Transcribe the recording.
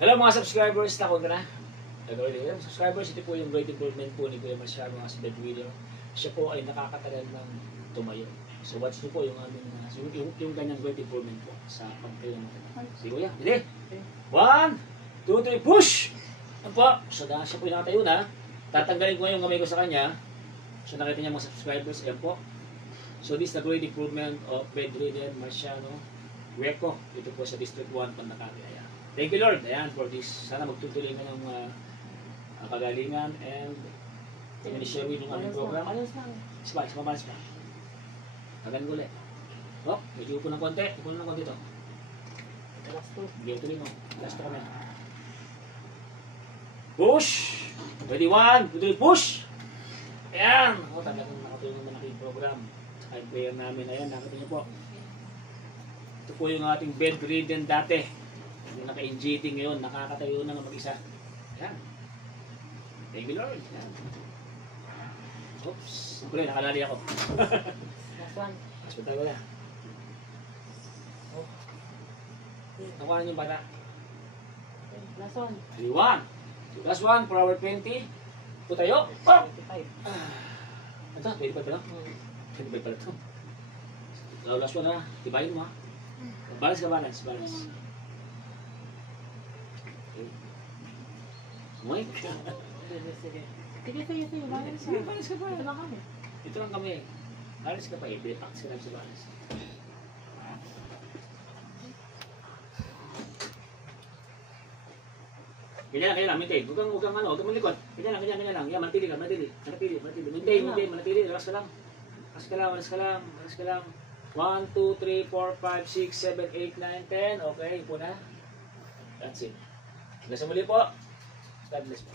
Hello mga subscribers, takot na. Subscribers, ito po yung great improvement po ni Kuya Marcial, mga bedwinner. Siya po ay nakakatagal ng tumayo. So watch niyo po yung aming yung ganyang great improvement po sa pag-play ng mga. Sige Kuya, bili! 1, 2, 3, push! Yan po. So dahil siya po yung nakatayo na, tatanggalin ko yung kamay ko sa kanya. So nakita niya mga subscribers, yan po. So this is the great improvement of bedridden Marciano Hueco. Ito po sa District 1, Pandacate. Ayan. Thank you Lord, ayan, for this. Sana magtutuloy ka ng kagalingan and i-share yung aming program. Ispa, mabalas pa. Kagan ko ulit. Oh, medyo upo ng konti. Upo ng konti ito. Tuloy mo. Last to kami. Push! Ready, 1, 2, 3, push! Ayan! O, talagang nakatulong naman aking program. Ay, player namin. Ayan, nakita niyo po. Ito po yung ating bedridden dati. Yung naka-NGT ngayon, nakakatayo na ng mag-isa. Ayan. Thank you Lord. Ayan. Oops. Siyempre, nakalali ako. Last one. Hospital ko na. Oh. Nakuha yung bata. Last one. 1. Last one for our 20. Putayo. Oh! 25. Ito, 25 pa lang. 25 pa lang ito. So, last one na. Tibayin mo ha. Balance ka, balance. Balance. Moy. Sige. Sige. Balance Sige, balance ka pa. Ito lang kami. Ito lang kami. Balance ka pa eh. Bipax ka lang sa balance. Ganyan lang, ganyan lang. Maintain. Huwag kang malikot. Ganyan lang. Yan, manatili ka. Manatili. Maintain. Manatili. Relax ka lang. Relax ka lang. 1, 2, 3, 4, 5, 6, 7, 8, 9, 10. Okay, po na. That's it. Hanggang sa muli po. God bless po.